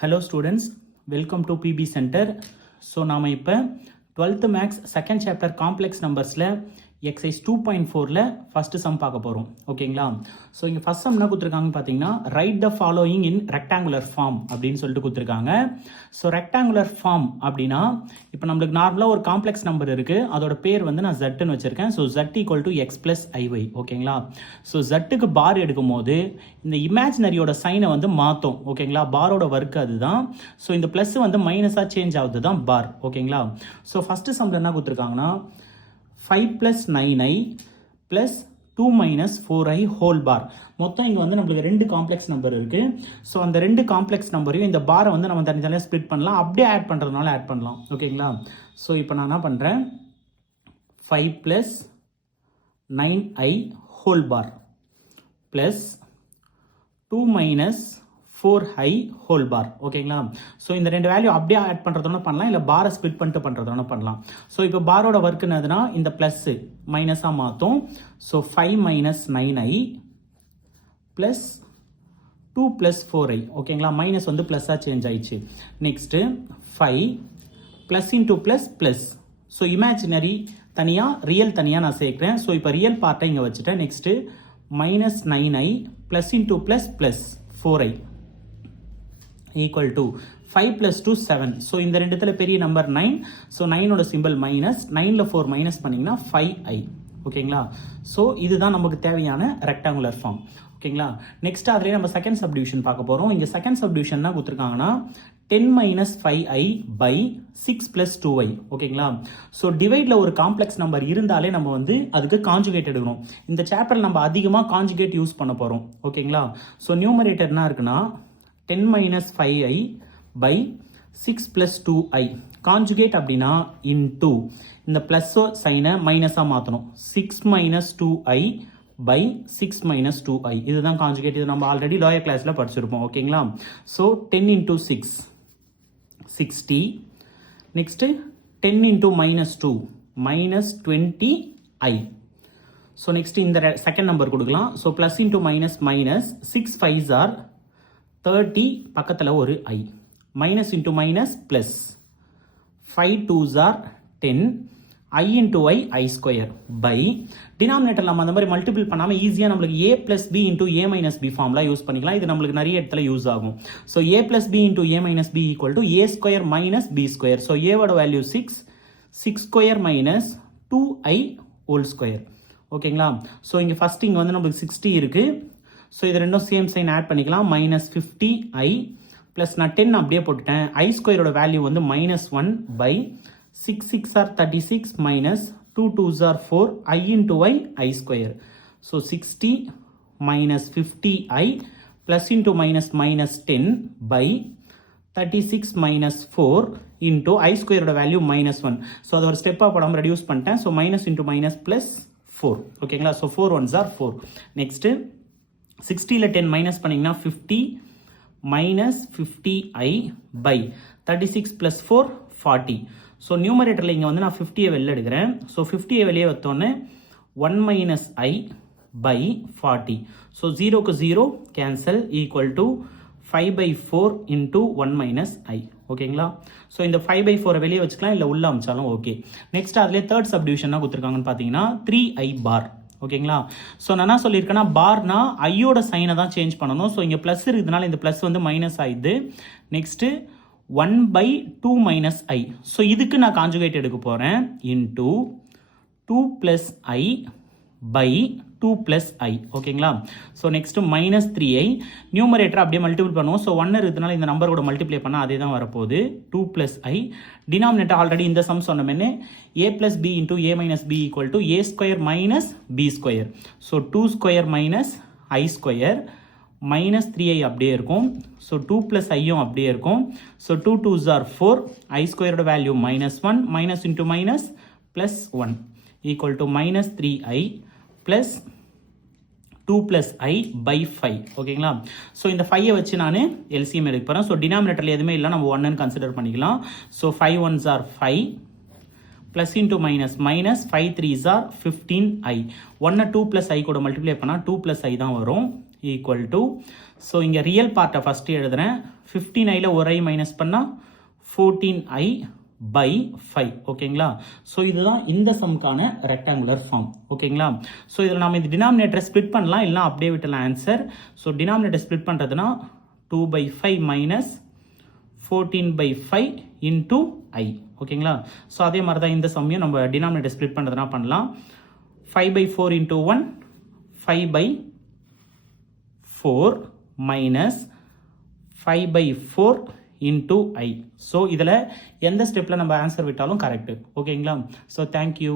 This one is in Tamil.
Hello students, welcome to PB Center. So நாம இப்ப 12th Maths second chapter complex numbersல exercise 2.4ல first sum பார்க்க போறோம். ஓகேங்களா? ஸோ இங்கே ஃபர்ஸ்ட் சம் என்ன கொடுத்துருக்காங்கன்னு பார்த்தீங்கன்னா write the following in rectangular form அப்படின்னு சொல்லிட்டு கொடுத்துருக்காங்க. ஸோ ரெக்டாங்குலர் ஃபார்ம் அப்படின்னா இப்போ நம்மளுக்கு நார்மலாக ஒரு காம்ப்ளெக்ஸ் நம்பர் இருக்குது, அதோட பேர் வந்து நான் ஜெட்டுன்னு வச்சுருக்கேன். So z equal to x plus i y. ஓகேங்களா? ஸோ ஜெட்டுக்கு பார் எடுக்கும் போது இந்த இமேஜினரியோட சைனை வந்து மாற்றும். ஓகேங்களா? பாரோட ஒர்க் அதுதான். ஸோ இந்த ப்ளஸ் வந்து மைனஸாக சேஞ்ச் ஆகுது தான் பார். ஓகேங்களா? ஸோ ஃபஸ்ட்டு சம்மில் என்ன கொடுத்துருக்காங்கன்னா 5 plus 9i plus 2 minus 4i whole bar. மொத்தம் இங்கே வந்து நம்மளுக்கு ரெண்டு காம்ப்ளெக்ஸ் நம்பர் இருக்குது. ஸோ அந்த ரெண்டு காம்ப்ளெக்ஸ் நம்பரையும் இந்த பாரை வந்து நம்ம தனித்தனியாக ஸ்ப்ளிட் பண்ணலாம், அப்படியே ஆட் பண்ணுறதுனால ஆட் பண்ணலாம். ஓகேங்களா? ஸோ இப்போ நான் என்ன பண்ணுறேன், 5 plus 9i whole bar plus 2 minus 4i whole bar. ஓகேங்களா? ஸோ இந்த ரெண்டு வேல்யூ அப்படியே ஆட் பண்ணுறதுனா பண்ணலாம், இல்லை பாரை ஸ்ப்ளிட் பண்ணிட்டு பண்ணுறதுனா பண்ணலாம். ஸோ இப்போ பாரோட ஒர்க் என்னதுன்னா இந்த ப்ளஸ்ஸு மைனஸாக மாற்றும். So 5 minus 9i plus 2 plus 4i. ஓகேங்களா? மைனஸ் வந்து ப்ளஸ்ஸாக சேஞ்ச் ஆயிடுச்சு. Next 5 plus into plus plus. So imaginary தனியாக ரியல் தனியாக நான் சேர்க்குறேன். ஸோ இப்போ ரியல் பார்ட்டை இங்கே வச்சுட்டேன். Next minus 9i plus into plus plus 4i equal to 5 plus 2 7. So இந்த ரெண்டுத்துல பெரிய நம்பர் 9. ஸோ 9ஓட சிம்பிள் மைனஸ், 9ல் 4 மைனஸ் பண்ணிங்கன்னா 5i. ஓகேங்களா? ஸோ இதுதான் நமக்கு தேவையான ரெக்டாங்குலர் ஃபார்ம். ஓகேங்களா? நெக்ஸ்ட் அதுலேயே நம்ம செகண்ட் சப்டிவிஷன் பார்க்க போகிறோம். இங்கே செகண்ட் சப்டிவிஷன் என்ன கொடுத்துருக்காங்கன்னா 10 minus 5i by 6 plus 2i. ஓகேங்களா? ஸோ டிவைடில் ஒரு காம்ப்ளெக்ஸ் நம்பர் இருந்தாலே நம்ம வந்து அதுக்கு கான்ஜுகேட் எடுக்கணும். இந்த சாப்டரில் நம்ம அதிகமாக கான்ஜுகேட் யூஸ் பண்ண போகிறோம். ஓகேங்களா? ஸோ நியூமரேட்டர் என்ன இருக்குன்னா 10 minus 5i by 6 plus 2i. Conjugate அப்படின்னா into இந்த ப்ளஸ் சைனை மைனஸாக மாற்றணும். 6 minus 2i by 6 minus 2i. இதுதான் கான்ஜுகேட். இது நம்ம ஆல்ரெடி லோயர் கிளாஸில் படிச்சிருப்போம். ஓகேங்களா? So 10 into 6 60. Next 10 into minus 2 minus 20i. So next இந்த செகண்ட் நம்பர் கொடுக்கலாம். So plus into minus minus 6 5s are 30, பக்கத்தில் ஒரு i. Minus into minus plus 5 2s are 10, i into i square by denominator நம்ம அந்த மாதிரி மல்டிபிள் பண்ணாமல் ஈஸியாக நம்மளுக்கு a plus B into A minus B ஃபார்ம்லாம் யூஸ் பண்ணிக்கலாம். இது நம்மளுக்கு நிறைய இடத்துல யூஸ் ஆகும். So a plus B into A minus B equal to A square minus B square. So ஏவோட value 6, 6 square minus 2i whole square. ஓகேங்களா? ஸோ இங்கே ஃபஸ்ட் இங்கே வந்து நம்மளுக்கு 60 இருக்குது. ஸோ இது ரெண்டும் சேம் சைன் ஆட் பண்ணிக்கலாம். மைனஸ் 50i ப்ளஸ் நான் 10 அப்படியே போட்டுட்டேன். ஐ ஸ்கொயரோட வேல்யூ வந்து -1 by 6 6 are 36 minus 2 2s are 4 i into i square. So 60 minus 50i plus into minus minus 10 by 36 minus 4 into i ஸ்கொயரோட வேல்யூ -1. ஸோ அதை ஒரு ஸ்டெப்பாக போடாமல் ரெடியூஸ் பண்ணிட்டேன். So minus into minus plus 4. ஓகேங்களா? So 4 1s are 4. நெக்ஸ்ட்டு 60ல் 10 மைனஸ் பண்ணிங்கன்னா 50 minus 50i by 36 plus 4 40. So நியூமரேட்டரில் இங்கே வந்து நான் 50யை வெளில எடுக்கிறேன். ஸோ 50யை வெளியே வைத்தோன்னே 1 மைனஸ் i பை 40. ஸோ 0க்கு 0 cancel equal to 5/4 into 1 minus i. ஓகேங்களா? ஸோ இந்த 5/4 வெளியே வச்சுக்கலாம், இல்லை உள்ள அமைச்சாலும் ஓகே. நெக்ஸ்ட் அதுலேயே தேர்ட் சப்டிவிஷனாக கொடுத்துருக்காங்கன்னு பார்த்தீங்கன்னா 3i பார். ஓகேங்களா? ஸோ நான் என்ன சொல்லியிருக்கேன்னா பார்னா ஐயோட சைனை தான் சேஞ்ச் பண்ணணும். ஸோ இங்கே ப்ளஸ் இருக்கிறதுனால இந்த ப்ளஸ் வந்து மைனஸ் ஆயிடுது. நெக்ஸ்ட்டு 1/2 மைனஸ் ஐ. ஸோ இதுக்கு நான் கான்ஜுகேட் எடுக்க போகிறேன். Into 2 plus i by 2 plus i. ஓகேங்களா? So next minus 3i. Numerator அப்படியே மல்டிபிள் பண்ணுவோம். ஸோ 1 இருக்கிறதுனால இந்த நம்பர் கூட மல்டிப்ளை பண்ணால் அதே தான் வரப்போகுது. 2 ப்ளஸ் ஐ. டினாமினேட்டர் ஆல்ரெடி இந்த சம் சொன்னோம்னே a plus B into A minus B equal to A square minus B square. So 2 square minus i square minus 3i அப்படியே இருக்கும். ஸோ 2 ப்ளஸ் ஐயும் அப்படியே இருக்கும். ஸோ 2 2s are 4, ஐ ஸ்கொயரோட value -1 minus into minus plus 1 equal to minus 3i plus 2 plus i by 5. ஓகேங்களா? ஸோ இந்த 5ஐ வச்சு நான் எல்சிஎம் எடுக்க போகிறேன். ஸோ டினாமினேட்டரில் எதுவுமே இல்லை, நம்ம 1ன்னு கன்சிடர் பண்ணிக்கலாம். So 5 1s are 5 plus into minus minus 5 3s are 15i. 1 2 plus i கூட மல்டிப்ளை பண்ணால் 2 ப்ளஸ் ஐ தான் வரும். ஈக்குவல் டு, ஸோ இங்கே ரியல் பார்ட்டை ஃபஸ்ட்டு எழுதுகிறேன். 15iல ஒரு ஐ மைனஸ் பண்ணால் 14i by 5. ஓகேங்களா? ஸோ இதுதான் இந்த சம்க்கான ரெக்டாங்குலர் ஃபார்ம். ஓகேங்களா? ஸோ இதில் நம்ம இந்த டினாமினேட்டரை ஸ்ப்ளிட் பண்ணலாம், இல்லைனா அப்படியே விட்டலாம் ஆன்சர். ஸோ டினாமினேட்டர் ஸ்ப்ளிட் பண்ணுறதுனா 2/5 மைனஸ் 14/5 இன்டூ ஐ. ஓகேங்களா? ஸோ அதே மாதிரி தான் இந்த சம்மையும் நம்ம டினாமினேட்டர் ஸ்ப்ளிட் பண்ணுறதுனா பண்ணலாம். 5/4 இன்டூ 1 5/4 மைனஸ் 5/4 இன்டூ ஐ. ஸோ இதில் எந்த ஸ்டெப்பில் நம்ம ஆன்சர் விட்டாலும் கரெக்டு. ஓகேங்களா? So thank you.